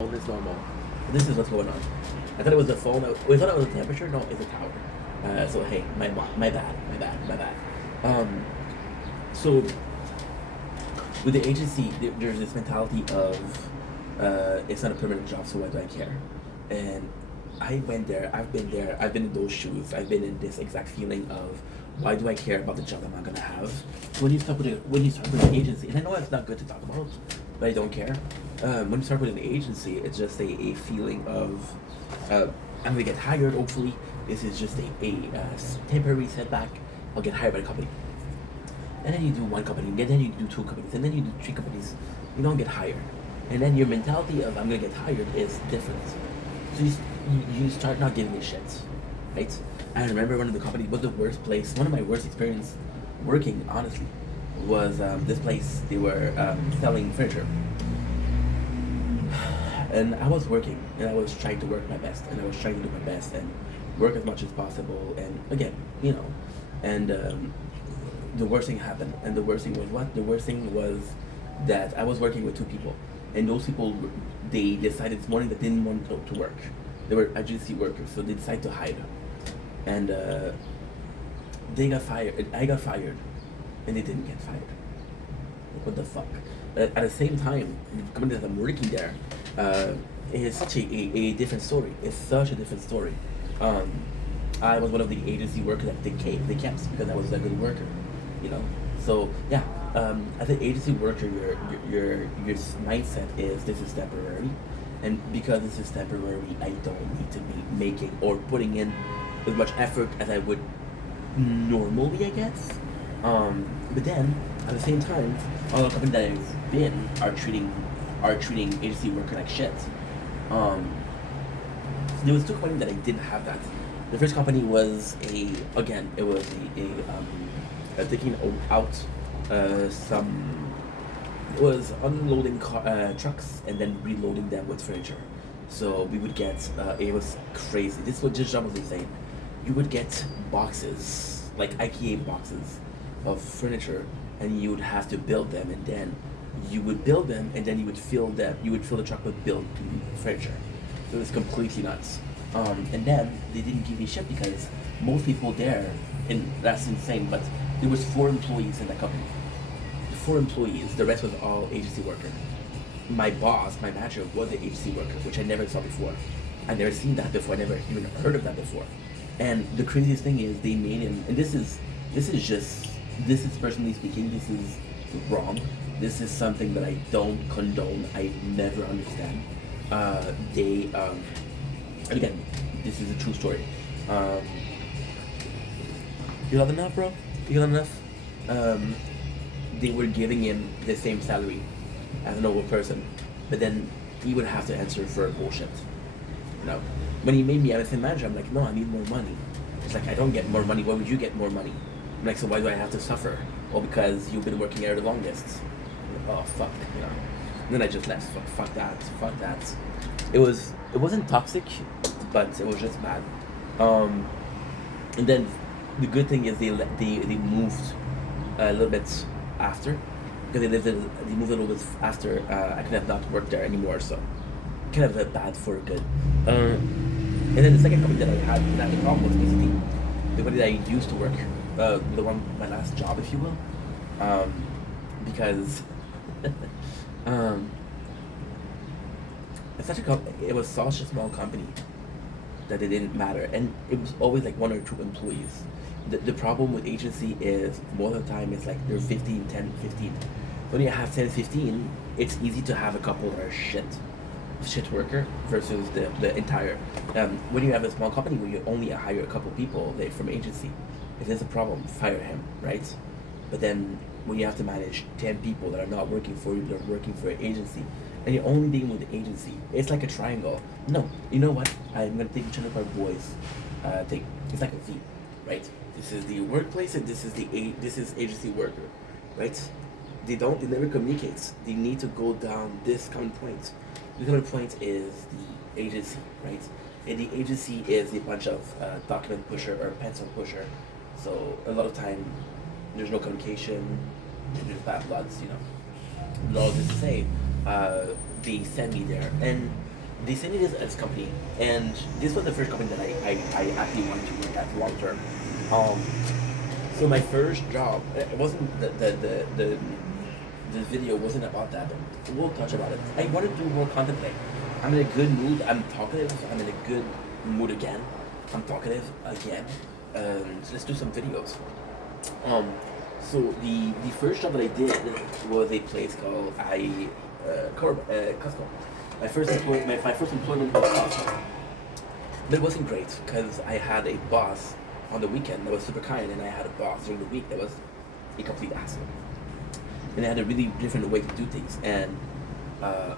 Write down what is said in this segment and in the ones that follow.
phone is normal. This is what's going on. I thought it was the phone. We thought it was the temperature. No, it's a tower. So hey, my bad. Um, so with the agency, there's this mentality of it's not a permanent job, so why do I care? And I went there. I've been there. I've been in those shoes. I've been in this exact feeling of why do I care about the job I'm not gonna have? When you start with an agency, and I know it's not good to talk about, but I don't care. When you start with an agency, it's just a feeling of I'm gonna get hired. Hopefully, this is just a temporary setback. I'll get hired by a company, and then you do one company, and then you do two companies, and then you do three companies. You don't get hired, and then your mentality of I'm gonna get hired is different. So you start not giving a shit, right? I remember one of the companies was the worst place. One of my worst experience working, honestly, was this place. They were selling furniture, and I was working, and I was trying to work my best, and I was trying to do my best and work as much as possible. And again, and the worst thing happened. And the worst thing was what? The worst thing was that I was working with two people, and those people they decided this morning that they didn't want to work. They were agency workers, so they decided to hide, and they got fired. I got fired, and they didn't get fired. Like, what the fuck? At the same time, the company that I'm working there is such a different story. It's such a different story. Um, I was one of the agency workers that they kept because I was a good worker, you know. So yeah, as an agency worker, your mindset is this is temporary, and because this is temporary, I don't need to be making or putting in as much effort as I would normally, I guess. But then at the same time, all the companies that I've been are treating agency worker like shit. Um, there was two companies that I didn't have that. The first company was it was taking out some, it was unloading trucks and then reloading them with furniture. So we would get it was crazy. This job was insane. You would get boxes like IKEA boxes of furniture, and you would have to build them, and then you would build them, and then you would fill them. You would fill the truck with built furniture. So it was completely nuts. And then they didn't give me shit because most people there, and that's insane. But there was 4 employees in that company. 4 employees. The rest was all agency worker. My boss, my manager, was an agency worker, which I never saw before. I never seen that before. I never even heard of that before. And the craziest thing is they made him. And this is personally speaking, this is wrong. This is something that I don't condone. I never understand. And again, this is a true story. Um, you got enough, bro? You got enough? They were giving him the same salary as a normal person, but then he would have to answer for bullshit. You know, when he made me assistant manager, I'm like, no, I need more money. It's like I don't get more money. Why would you get more money? I'm like, so why do I have to suffer? Well, because you've been working here the longest. Oh fuck, you know. And then I just left. Fuck that. It wasn't toxic, but it was just bad. And then the good thing is they moved a little bit after, because they moved a little bit after. I could have not worked there anymore, so kind of a bad for good. And then the second company that I had that the problem was basically the company that I used to work, the one my last job, if you will, because it was such a small company that it didn't matter, and it was always like 1 or 2 employees. The problem with agency is most of the time it's like they're 15, 10, 15. When you have 10, 15, it's easy to have a couple that are shit worker versus the entire. When you have a small company where you only hire a couple people from agency, if there's a problem, fire him, right? But then when you have to manage 10 people that are not working for you, they're working for an agency, and you're only dealing with the agency, it's like a triangle. No, you know what? I'm gonna take each other boys thing. It's like a V, right? This is the workplace, and this is agency worker, right? They never communicate. They need to go down this common point. The common point is the agency, right? And the agency is a bunch of document pusher or pencil pusher. So a lot of time there's no communication, and there's bad bloods, you know. All this to say, they sent me there, and they sent me this company, and this was the first company that I actually wanted to work at long term. Um, so my first job, it wasn't the video wasn't about that, but we'll touch about it. I wanted to do more content today. I'm in a good mood. I'm talkative. I'm in a good mood again. I'm talkative again. So let's do some videos. Um, so the first job that I did was a place called Costco. My first employment was Costco. But it wasn't great because I had a boss on the weekend that was super kind, and I had a boss during the week that was a complete asshole. And I had a really different way to do things, and uh,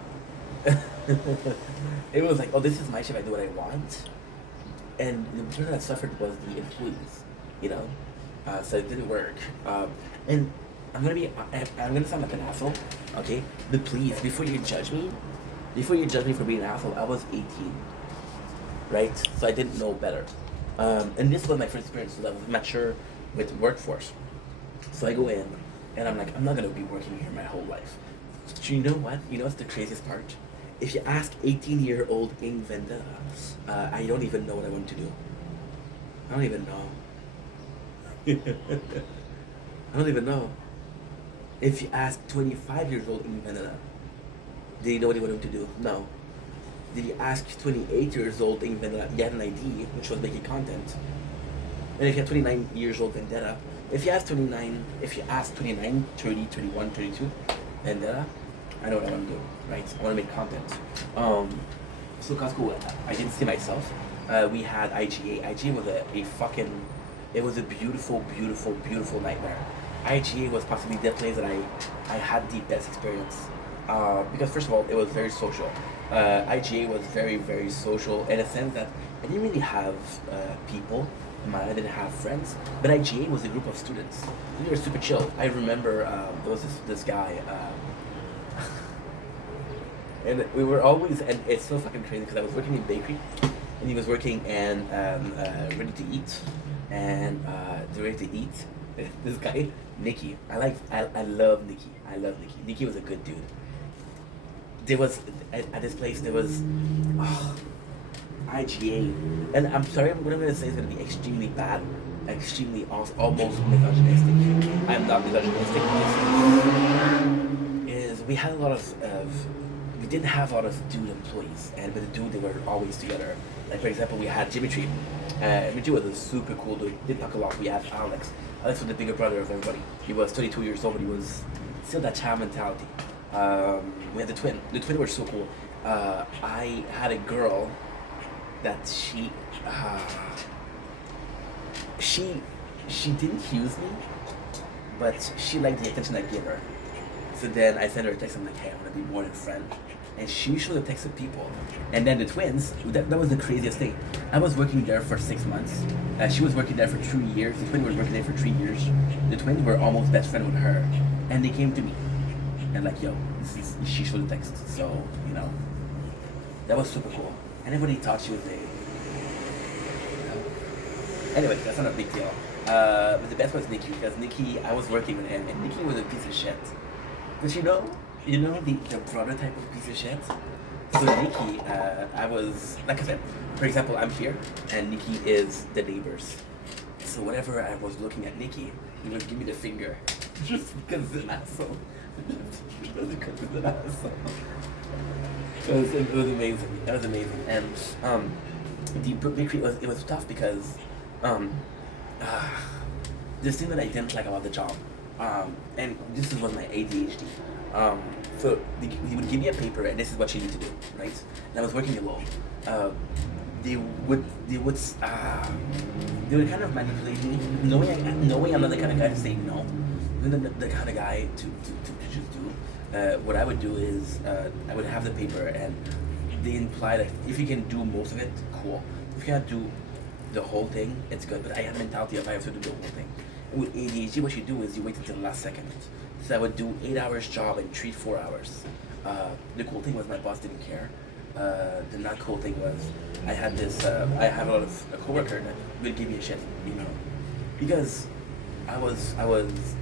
it was like, oh, this is my shift. I do what I want, and the person that suffered was the employees, you know. So it didn't work. And I'm gonna sound like an asshole, okay? But please, before you judge me for being an asshole, I was 18, right? So I didn't know better. And this was my first experience, so I was mature with workforce. So I go in, and I'm like, I'm not gonna be working here my whole life. Do you know what? You know what's the craziest part? If you ask 18-year-old Ing Venda, I don't even know what I want to do. I don't even know. I don't even know. If you ask 25 years old Ing Venda, do you know what he wanted to do? No. Did you ask 28 years old Ing Venda, he had an ID, which was making content. And if you have 29 years old Vendetta, if you ask 29, 30, 31, 32, Vendetta, I know what I want to do, right? I want to make content. So Costco, I didn't see myself. We had IGA. IGA was a fucking, it was a beautiful, beautiful, beautiful nightmare. IGA was possibly the place that I had the best experience. Because first of all, it was very social. IGA was very, very social in a sense that I didn't really have people. I didn't have friends, but IGA was a group of students. They were super chill. I remember there was this guy, and we were always, and it's so fucking crazy because I was working in bakery, and he was working in ready to eat, and the ready to eat. This guy, Nikki. I love Nikki. I love Nikki. Nikki was a good dude. There was at this place there was. IGA, and I'm sorry, what I'm gonna say is gonna be extremely bad, extremely almost misogynistic. I'm not misogynistic. Is we had a lot of we didn't have a lot of dude employees, and with the dude they were always together. Like for example, we had Jimmy Tree. Jimmy Tree was a super cool dude. Didn't talk a lot. We had Alex. Alex was the bigger brother of everybody. He was 32 years old, but he was still that child mentality. We had the twin. The twin were so cool. I had a girl that she didn't use me, but she liked the attention I gave her. So then I sent her a text. I'm like, hey, I want to be more than a friend. And she should have texted people. And then the twins, that was the craziest thing. I was working there for 6 months. She was working there for 2 years. The twins were working there for 3 years. The twins were almost best friend with her. And they came to me. And like, yo, she should have texted. So, you know, that was super cool. Anybody thought she was a... Anyway, that's not a big deal. But the best was Nikki, because Nikki, I was working with him, and Nikki was a piece of shit. But you know the brother type of piece of shit? So Nikki, I was, like I said, for example, I'm here, and Nikki is the neighbors. So whenever I was looking at Nikki, he would give me the finger. Just because he's an asshole. Just because he's an asshole. It was amazing. That was amazing. And the bakery was tough because this thing that I didn't like about the job, and this was my ADHD. So he would give me a paper, and this is what you need to do, right? And I was working alone. They would kind of manipulate me, knowing I'm not the kind of guy to say no, the kind of guy to just do. What I would do is I would have the paper, and they imply that if you can do most of it, cool. If you can't do the whole thing, it's good. But I had the mentality of I have to do the whole thing. And with ADHD, what you do is you wait until the last second. So I would do 8 hours job and treat 4 hours. The cool thing was my boss didn't care. The not cool thing was I had this. I have a lot of a coworker that would give me a shit, you know, because I was,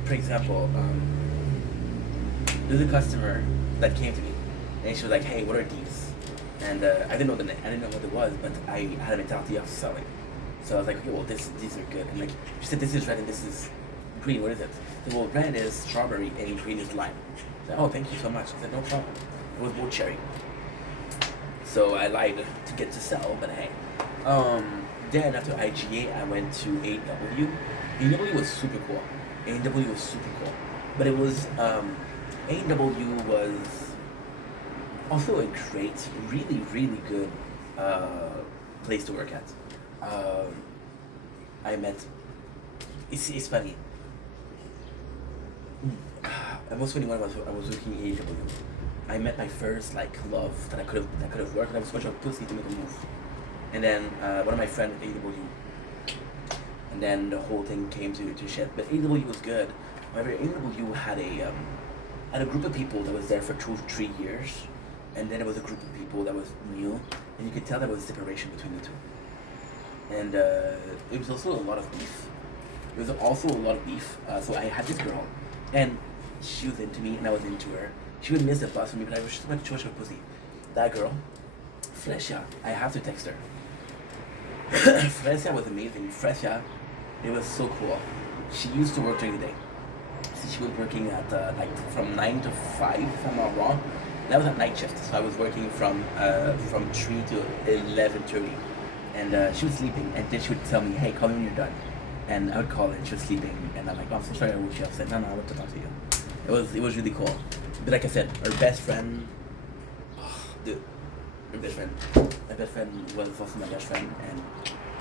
for example. There's a customer that came to me, and she was like, "Hey, what are these?" and I didn't know the name. I didn't know what it was, but I had a mentality of selling. So I was like, okay, well, these are good. And like she said, this is red and this is green. What is it? I said, well, red is strawberry and green is lime. I said, oh, thank you so much. I said, no problem. It was both cherry. So I lied to get to sell, but hey. Then after IGA, I went to AW. AW was super cool. AW was super cool, but it was AW was also a great, really, really good place to work at. I met. It's funny. I was 21 when I was working at AW. I met my first like love that I could have worked. And I was such a pussy to make a move. And then one of my friends at AW. And then the whole thing came to shit. But AW was good. However, AW had a group of people that was there for 2 to 3 years, and then there was a group of people that was new, and you could tell there was a separation between the two. And it was also a lot of beef. There was also a lot of beef. So I had this girl, and she was into me, and I was into her. She would miss the bus for me, but I was just like too much of a pussy. That girl, Fresia, I have to text her. Fresia was amazing. Fresia, it was so cool. She used to work during the day. So she was working at like from 9 to 5, if I'm not wrong. That was a night shift, so I was working from 3 to 11:30, and she was sleeping. And then she would tell me, "Hey, call me when you're done." And I would call her, and she was sleeping. And I'm like, "Oh, I'm so sorry, I woke you up." I said, "No, I want to talk to you." It was really cool. But like I said, our best friend, oh, dude, my best friend was also my best friend, and